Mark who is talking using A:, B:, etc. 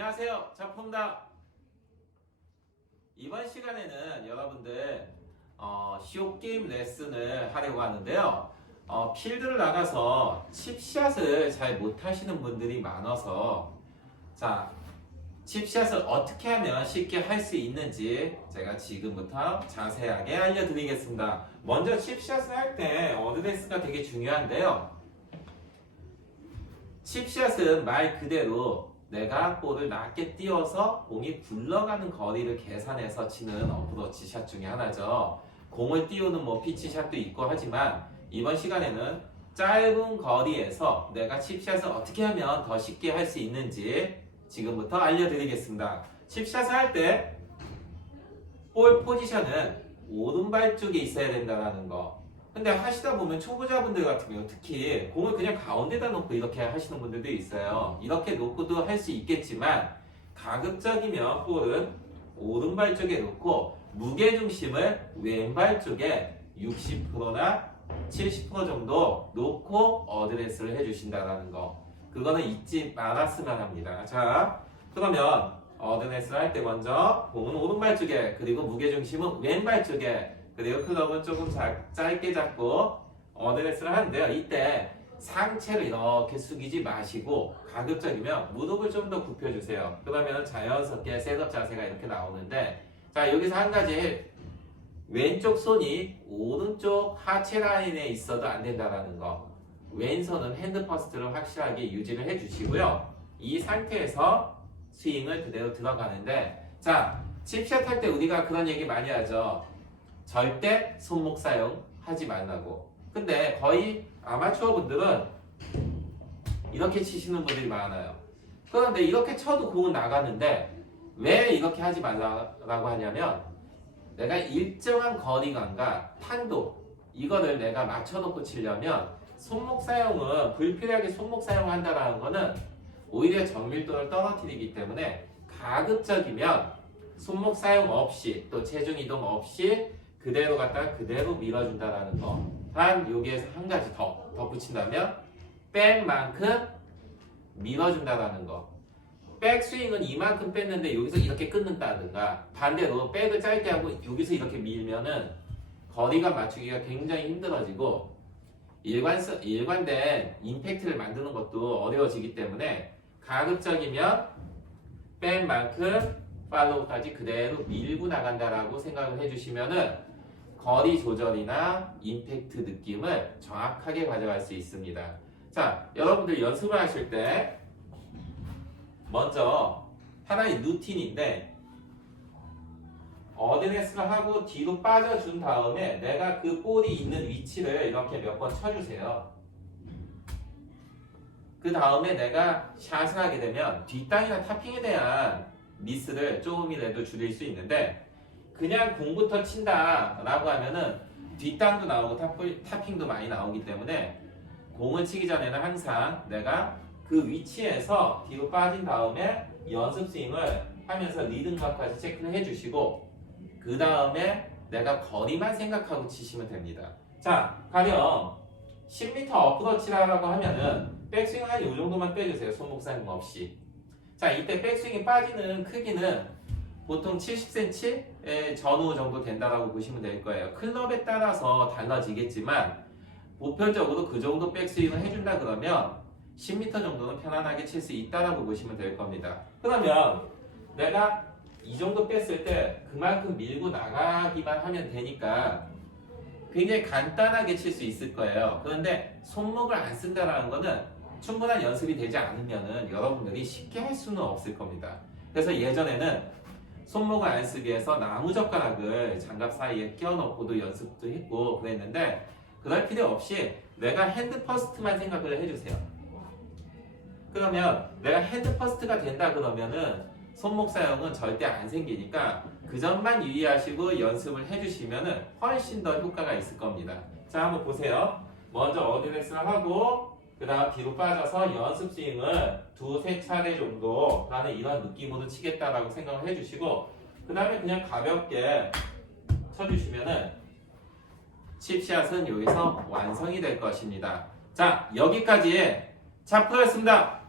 A: 안녕하세요. 자폼다. 이번 시간에는 여러분들 어, 시오 게임 레슨을 하려고 하는데요. 어, 필드를 나가서 칩샷을 잘 못하시는 분들이 많아서 자 칩샷을 어떻게 하면 쉽게 할 수 있는지 제가 지금부터 자세하게 알려드리겠습니다. 먼저 칩샷을 할 때 어드레스가 되게 중요한데요. 칩샷은 말 그대로 내가 볼을 낮게 띄워서 공이 굴러가는 거리를 계산해서 치는 어프로치 샷 중에 하나죠. 공을 띄우는 뭐 피치샷도 있고 하지만 이번 시간에는 짧은 거리에서 내가 칩샷을 어떻게 하면 더 쉽게 할 수 있는지 지금부터 알려드리겠습니다. 칩샷을 할 때 볼 포지션은 오른발 쪽에 있어야 된다는 거. 근데 하시다 보면 초보자분들 같은 경우 특히 공을 그냥 가운데다 놓고 이렇게 하시는 분들도 있어요. 이렇게 놓고도 할 수 있겠지만 가급적이면 볼은 오른발 쪽에 놓고 무게 중심을 왼발 쪽에 60%나 70% 정도 놓고 어드레스를 해주신다라는 거. 그거는 잊지 말았으면 합니다. 자, 그러면 어드레스를 할 때 먼저 공은 오른발 쪽에 그리고 무게 중심은 왼발 쪽에 그리고 클럽은 조금 자- 짧게 잡고 어드레스를 하는데요. 이때 상체를 이렇게 숙이지 마시고 가급적이면 무릎을 좀 더 굽혀주세요. 그러면 자연스럽게 셋업 자세가 이렇게 나오는데 자 여기서 한 가지 왼쪽 손이 오른쪽 하체 라인에 있어도 안 된다라는 거. 왼손은 핸드 퍼스트를 확실하게 유지를 해주시고요. 이 상태에서 스윙을 그대로 들어가는데 자 칩샷 할 때 우리가 그런 얘기 많이 하죠. 절대 손목 사용 하지 말라고. 근데 거의 아마추어 분들은 이렇게 치시는 분들이 많아요. 그런데 이렇게 쳐도 공은 나가는데 왜 이렇게 하지 말라고 하냐면 내가 일정한 거리감과 탄도 이거를 내가 맞춰놓고 치려면 손목 사용은 불필요하게 손목 사용한다라는 거는 오히려 정밀도를 떨어뜨리기 때문에 가급적이면 손목 사용 없이 또 체중 이동 없이 그대로 갖다가 그대로 밀어준다라는 거. 단 여기에서 한 가지 더 덧붙인다면 뺀 만큼 밀어준다라는 거. 백 스윙은 이만큼 뺐는데 여기서 이렇게 끊는다든가 반대로 백을 짧게 하고 여기서 이렇게 밀면은 거리가 맞추기가 굉장히 힘들어지고 일관 일관된 임팩트를 만드는 것도 어려워지기 때문에 가급적이면 뺀 만큼 팔로우까지 그대로 밀고 나간다라고 생각을 해주시면은 거리 조절이나 임팩트 느낌을 정확하게 가져갈 수 있습니다. 자, 여러분들 연습을 하실 때 먼저 하나의 루틴인데 어드레스를 하고 뒤로 빠져준 다음에 내가 그 볼이 있는 위치를 이렇게 몇 번 쳐주세요. 그 다음에 내가 샷을 하게 되면 뒷땅이나 타핑에 대한 미스를 조금이라도 줄일 수 있는데 그냥 공부터 친다라고 하면은 뒷땅도 나오고 타프- 타핑도 많이 나오기 때문에 공을 치기 전에는 항상 내가 그 위치에서 뒤로 빠진 다음에 연습 스윙을 하면서 리듬감까지 체크를 해주시고 그 다음에 내가 거리만 생각하고 치시면 됩니다. 자, 가령 10m 어프로치라고 하면은 백스윙 한이 정도만 빼주세요. 손목 사용 없이. 자, 이때 백스윙이 빠지는 크기는 보통 70cm의 전후 정도 된다라고 보시면 될 거예요. 클럽에 따라서 달라지겠지만 보편적으로 그 정도 백스윙을 해준다 그러면 10m 정도는 편안하게 칠 수 있다라고 보시면 될 겁니다. 그러면 내가 이 정도 뺐을 때 그만큼 밀고 나가기만 하면 되니까 굉장히 간단하게 칠 수 있을 거예요. 그런데 손목을 안 쓴다라는 거는 충분한 연습이 되지 않으면은 여러분들이 쉽게 할 수는 없을 겁니다. 그래서 예전에는 손목을 안 쓰기 위해서 나무 젓가락을 장갑 사이에 끼워 넣고도 연습도 했고 그랬는데 그럴 필요 없이 내가 핸드 퍼스트만 생각을 해주세요. 그러면 내가 핸드 퍼스트가 된다 그러면은 손목 사용은 절대 안 생기니까 그 점만 유의하시고 연습을 해주시면은 훨씬 더 효과가 있을 겁니다. 자, 한번 보세요. 먼저 어드레스를 하고 그 다음 뒤로 빠져서 연습 스윙을 두세 차례 정도 나는 이런 느낌으로 치겠다라고 생각을 해주시고 그 다음에 그냥 가볍게 쳐주시면은 칩샷은 여기서 완성이 될 것입니다. 자, 여기까지 차프였습니다.